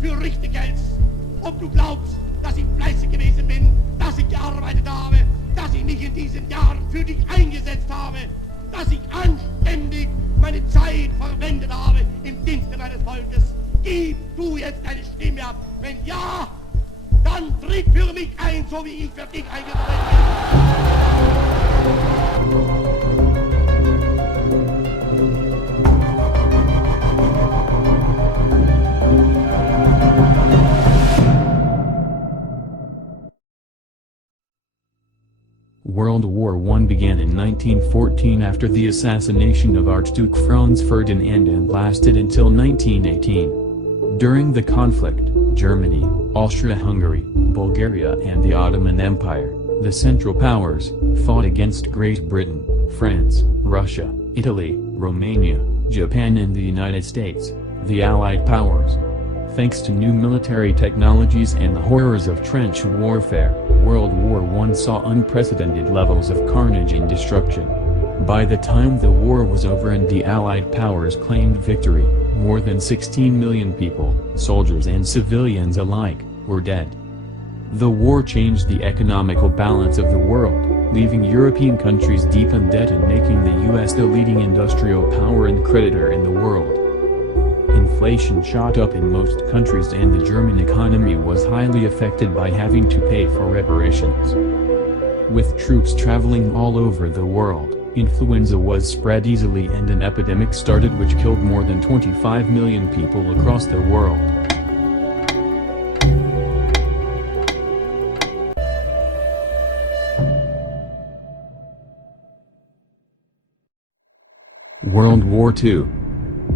für richtig hältst. Ob du glaubst, dass ich fleißig gewesen bin, dass ich gearbeitet habe, dass ich mich in diesen Jahren für dich eingesetzt habe, dass ich anständig meine Zeit verwendet habe im Dienste meines Volkes. Gib du jetzt deine Stimme ab. Wenn ja, dann tritt für mich ein, so wie ich für dich eingetreten bin. World War I began in 1914 after the assassination of Archduke Franz Ferdinand and lasted until 1918. During the conflict, Germany, Austria-Hungary, Bulgaria and the Ottoman Empire, the Central Powers, fought against Great Britain, France, Russia, Italy, Romania, Japan and the United States, the Allied Powers. Thanks to new military technologies and the horrors of trench warfare, World War I saw unprecedented levels of carnage and destruction. By the time the war was over and the Allied powers claimed victory, more than 16 million people, soldiers and civilians alike, were dead. The war changed the economical balance of the world, leaving European countries deep in debt and making the US the leading industrial power and creditor in the world. Inflation shot up in most countries and the German economy was highly affected by having to pay for reparations. With troops traveling all over the world, influenza was spread easily and an epidemic started which killed more than 25 million people across the world. World War II.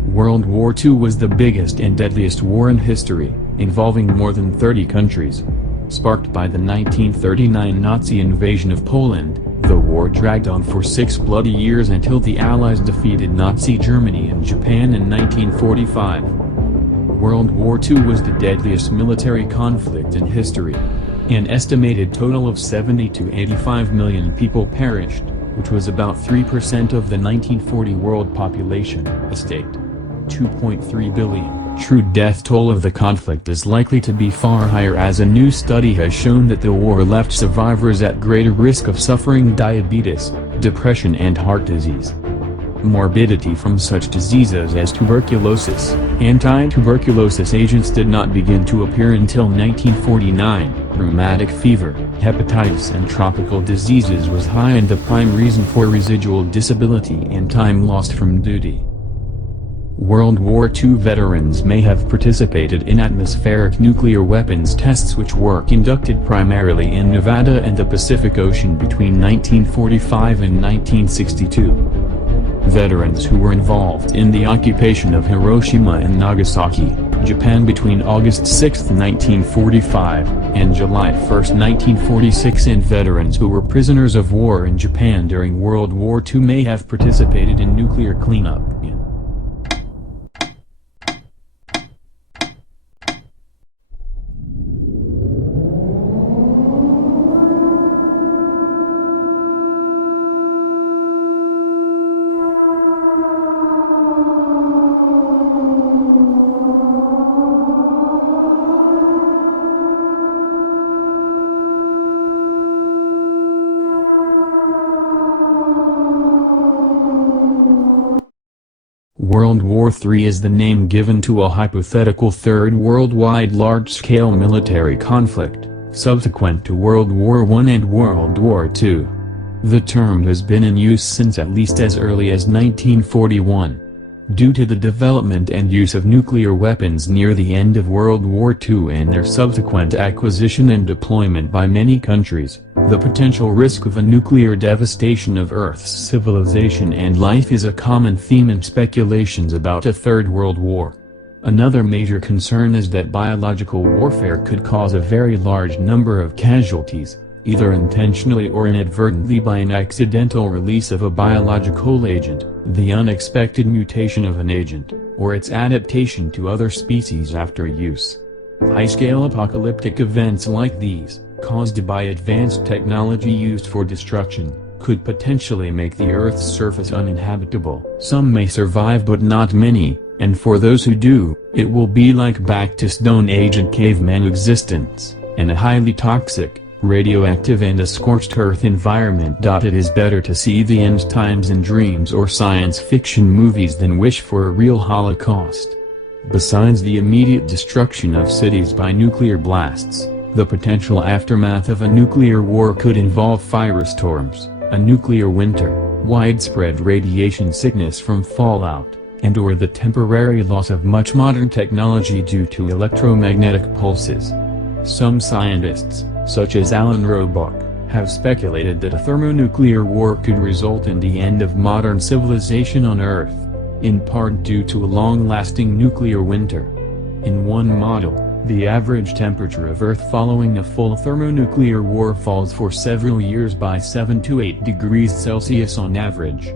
World War II was the biggest and deadliest war in history, involving more than 30 countries. Sparked by the 1939 Nazi invasion of Poland, the war dragged on for 6 bloody years until the Allies defeated Nazi Germany and Japan in 1945. World War II was the deadliest military conflict in history. An estimated total of 70 to 85 million people perished, which was about 3% of the 1940 world population, a state. 2.3 billion. True death toll of the conflict is likely to be far higher as a new study has shown that the war left survivors at greater risk of suffering diabetes, depression and heart disease. Morbidity from such diseases as tuberculosis, anti-tuberculosis agents did not begin to appear until 1949, rheumatic fever, hepatitis and tropical diseases was high and the prime reason for residual disability and time lost from duty. World War II veterans may have participated in atmospheric nuclear weapons tests which were conducted primarily in Nevada and the Pacific Ocean between 1945 and 1962. Veterans who were involved in the occupation of Hiroshima and Nagasaki, Japan between August 6, 1945, and July 1, 1946 and veterans who were prisoners of war in Japan during World War II may have participated in nuclear cleanup. World War III is the name given to a hypothetical third worldwide large-scale military conflict, subsequent to World War I and World War II. The term has been in use since at least as early as 1941. Due to the development and use of nuclear weapons near the end of World War II and their subsequent acquisition and deployment by many countries, the potential risk of a nuclear devastation of Earth's civilization and life is a common theme in speculations about a third world war. Another major concern is that biological warfare could cause a very large number of casualties, either intentionally or inadvertently by an accidental release of a biological agent, the unexpected mutation of an agent, or its adaptation to other species after use. High-scale apocalyptic events like these, caused by advanced technology used for destruction, could potentially make the Earth's surface uninhabitable. Some may survive but not many, And for those who do, it will be like back to Stone Age and caveman existence, and a highly toxic, radioactive and a scorched earth environment. It is better to see the end times in dreams or science fiction movies than wish for a real Holocaust. Besides the immediate destruction of cities by nuclear blasts, the potential aftermath of a nuclear war could involve firestorms, a nuclear winter, widespread radiation sickness from fallout, and/or the temporary loss of much modern technology due to electromagnetic pulses. Some scientists, such as Alan Roebuck, have speculated that a thermonuclear war could result in the end of modern civilization on Earth, in part due to a long-lasting nuclear winter. In one model, the average temperature of Earth following a full thermonuclear war falls for several years by 7 to 8 degrees Celsius on average.